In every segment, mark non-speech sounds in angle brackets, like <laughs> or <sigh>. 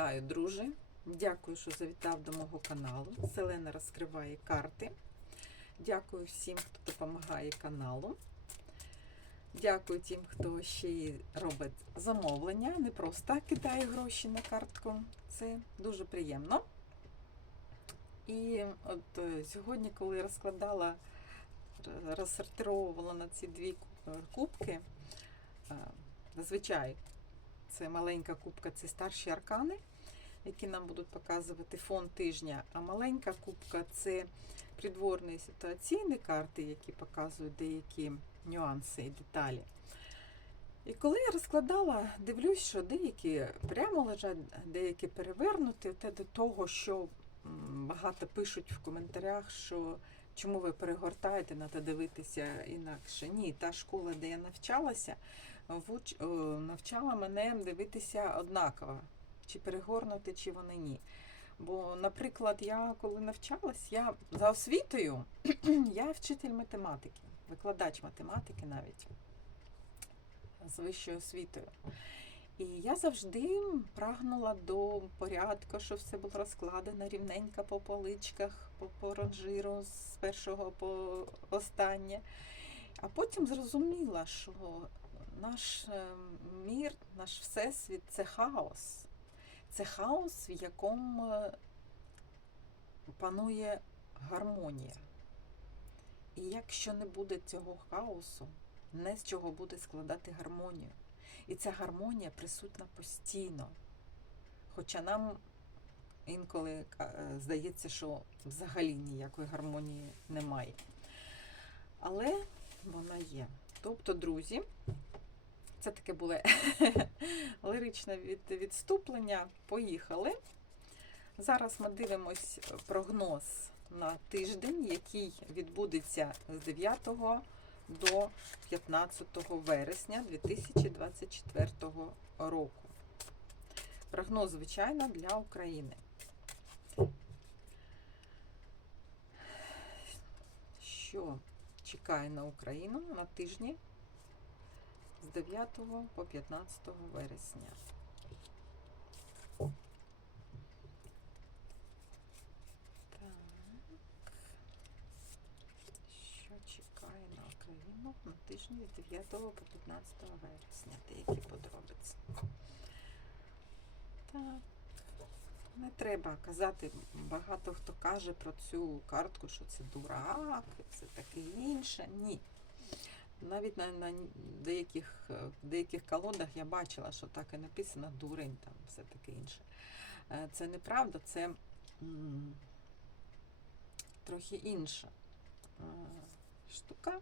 Вітаю, друже! Дякую, що завітав до мого каналу. Селена розкриває карти. Дякую всім, хто допомагає каналу. Дякую тим, хто ще й робить замовлення, не просто кидає гроші на картку. Це дуже приємно. І от е, сьогодні, коли розкладала, розсортировувала на ці дві кубки, е, зазвичай це маленька кубка, це старші аркани, які нам будуть показувати фон тижня. А маленька кубка це придворні ситуаційні карти, які показують деякі нюанси і деталі. І коли я розкладала, дивлюсь, що деякі прямо лежать, деякі перевернуті. Те до того, що багато пишуть в коментарях, що чому ви перегортаєте, треба дивитися інакше. Ні, та школа, де я навчалася, навчала мене дивитися однаково, чи перегорнути, чи вони ні. Бо, наприклад, я коли навчалась, я за освітою, <clears throat> я вчитель математики, викладач математики навіть з вищою освітою. І я завжди прагнула до порядку, щоб все було розкладено рівненько по поличках, по, по ранжиру з першого по останнє. А потім зрозуміла, що наш е, мір, наш всесвіт це хаос. Це хаос, в якому е, панує гармонія. І якщо не буде цього хаосу, не з чого буде складати гармонію. І ця гармонія присутня постійно. Хоча нам інколи е, здається, що взагалі ніякої гармонії немає. Але вона є. Тобто, друзі, це таке було <laughs> лиричне від, відступлення. Поїхали. Зараз ми дивимось прогноз на тиждень, який відбудеться з 9 до 15 вересня 2024 року. Прогноз, звичайно, для України. Що чекає на Україну на тижні з 9 по 15 вересня? Так. Що чекає на Україну на тижні з 9 по 15 вересня? Деякі подробиці. Так. Не треба казати, багато хто каже про цю картку, що це дурак, це таке інше. Ні. Навіть на, на деяких, е, в деяких колодах я бачила, що так і написано дурень, там все таке інше. Е, Це неправда, це м, трохи інша е, штука.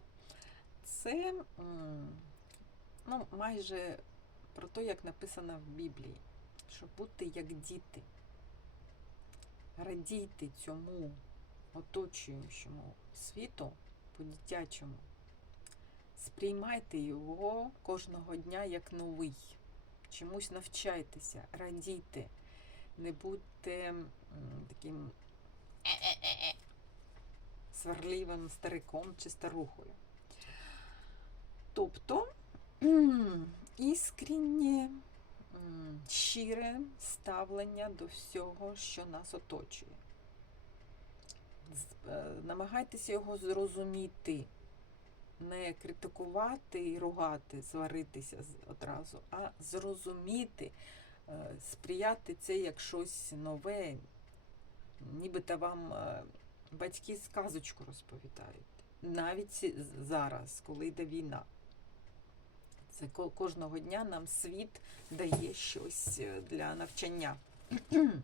Це м, ну, майже про те, як написано в Біблії, щоб бути як діти. Радійте цьому оточуючому світу по-дитячому. Сприймайте його кожного дня як новий. Чомусь навчайтеся, радійте. Не будьте таким сварливим стариком чи старухою. Тобто м, щире ставлення до всього, що нас оточує. Е, Намагайтеся його зрозуміти, не критикувати і ругати, сваритися одразу, а зрозуміти, е, сприяти це як щось нове, нібито вам е, батьки сказочку розповідають. Навіть зараз, коли йде війна. Це кожного дня нам світ дає щось е, для навчання. <clears throat>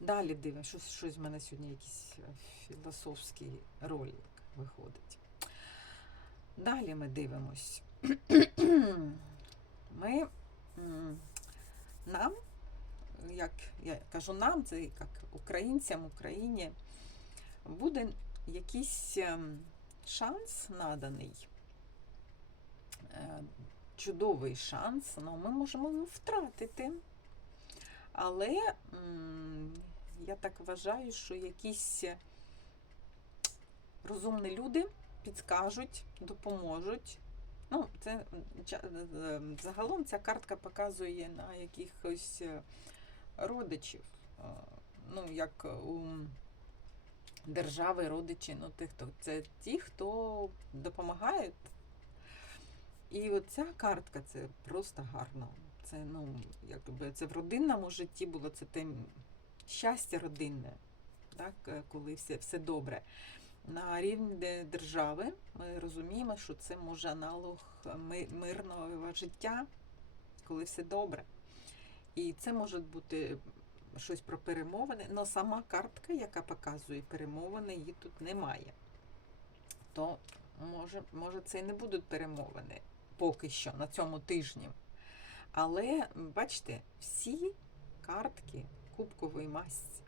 Далі дивимося, щось, в мене сьогодні якийсь е, філософський ролик виходить. Далі ми дивимось. <clears throat> Ми нам, як я кажу нам, це як українцям, Україні, буде якийсь ем, шанс наданий е, чудовий шанс, але ми можемо його втратити. Але я так вважаю, що якісь розумні люди підскажуть, допоможуть Ну, це ча- е, загалом ця картка показує на якихось е, родичів. Е, Ну, як у держави родичі, ну тих, хто це ті, хто допомагають. І оця картка це просто гарно. Це, ну, якби це в родинному житті було це те щастя родинне, так, е, коли все, все добре. На рівні держави ми розуміємо, що це може аналог мирного життя, коли все добре. І це може бути щось про перемовини, але сама картка, яка показує перемовини, її тут немає. То може, може це і не будуть перемовини поки що на цьому тижні. Але бачите, всі картки кубкової масті.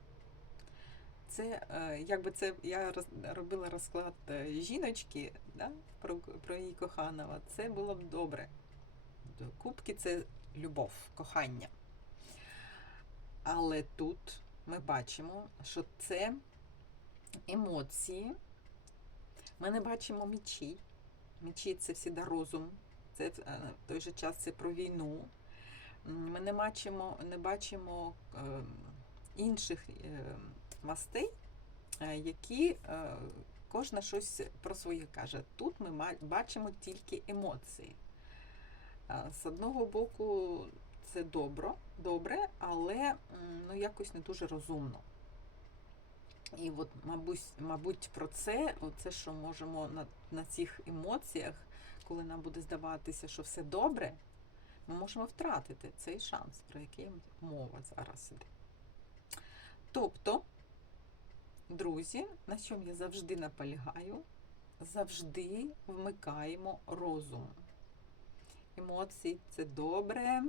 Це е, якби це я робила розклад е, жіночки да, про, про її коханого. Це було б добре. Кубки це любов, кохання. Але тут ми бачимо, що це емоції. Ми не бачимо мічі. Мічі це завжди розум. Це е, в той же час це про війну. Ми не бачимо, не бачимо е, інших е, мастей, е, які е, кожна щось про своє каже. Тут ми бачимо тільки емоції. Е, З одного боку, це добро, добре, але ну, якось не дуже розумно. І от, мабуть, мабуть, про це, це, що можемо на, на цих емоціях, коли нам буде здаватися, що все добре, ми можемо втратити цей шанс, про який мова зараз іде. Тобто, друзі, на чому я завжди наполягаю, завжди вмикаємо розум. Емоції це добре,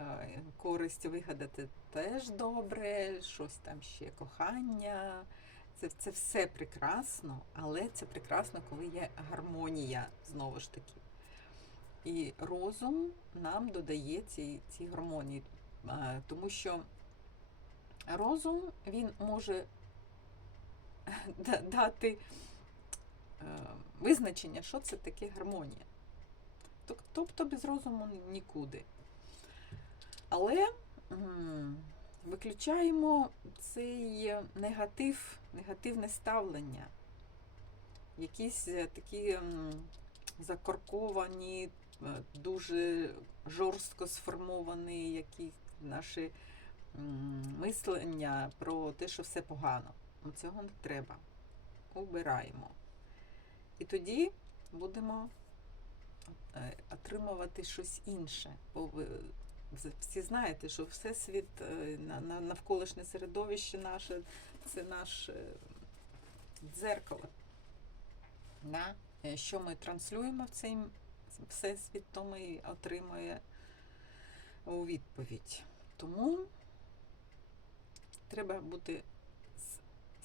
е, користь вигадати теж добре, щось там ще кохання. Це, це все прекрасно, але це прекрасно, коли є гармонія знову ж таки. І розум нам додає ці, ці гармонії, Е, тому що розум він може <laughs> дати е, визначення, що це таке гармонія. Тобто без розуму нікуди. Але виключаємо цей негатив, негативне ставлення. Якісь е, такі закорковані, е, дуже жорстко сформовані які наші мислення про те, що все погано. Ну, Цього не треба. Убираємо. І тоді будемо е, отримувати щось інше. Бо ви всі знаєте, що всесвіт, е, на- на- навколишнє середовище наше це наше дзеркало. Да? Е, Що ми транслюємо в цей всесвіт, то ми і отримує у відповідь. Тому треба бути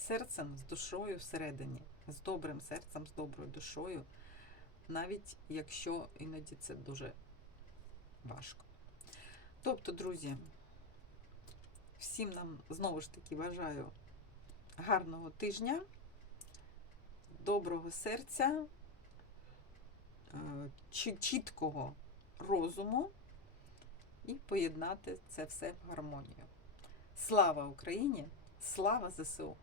серцем, з душою всередині, з добрим серцем, з доброю душою, навіть якщо іноді це дуже важко. Тобто, друзі, всім нам знову ж таки бажаю гарного тижня, доброго серця, е, чіткого розуму і поєднати це все в гармонію. Слава Україні! Слава ЗСУ!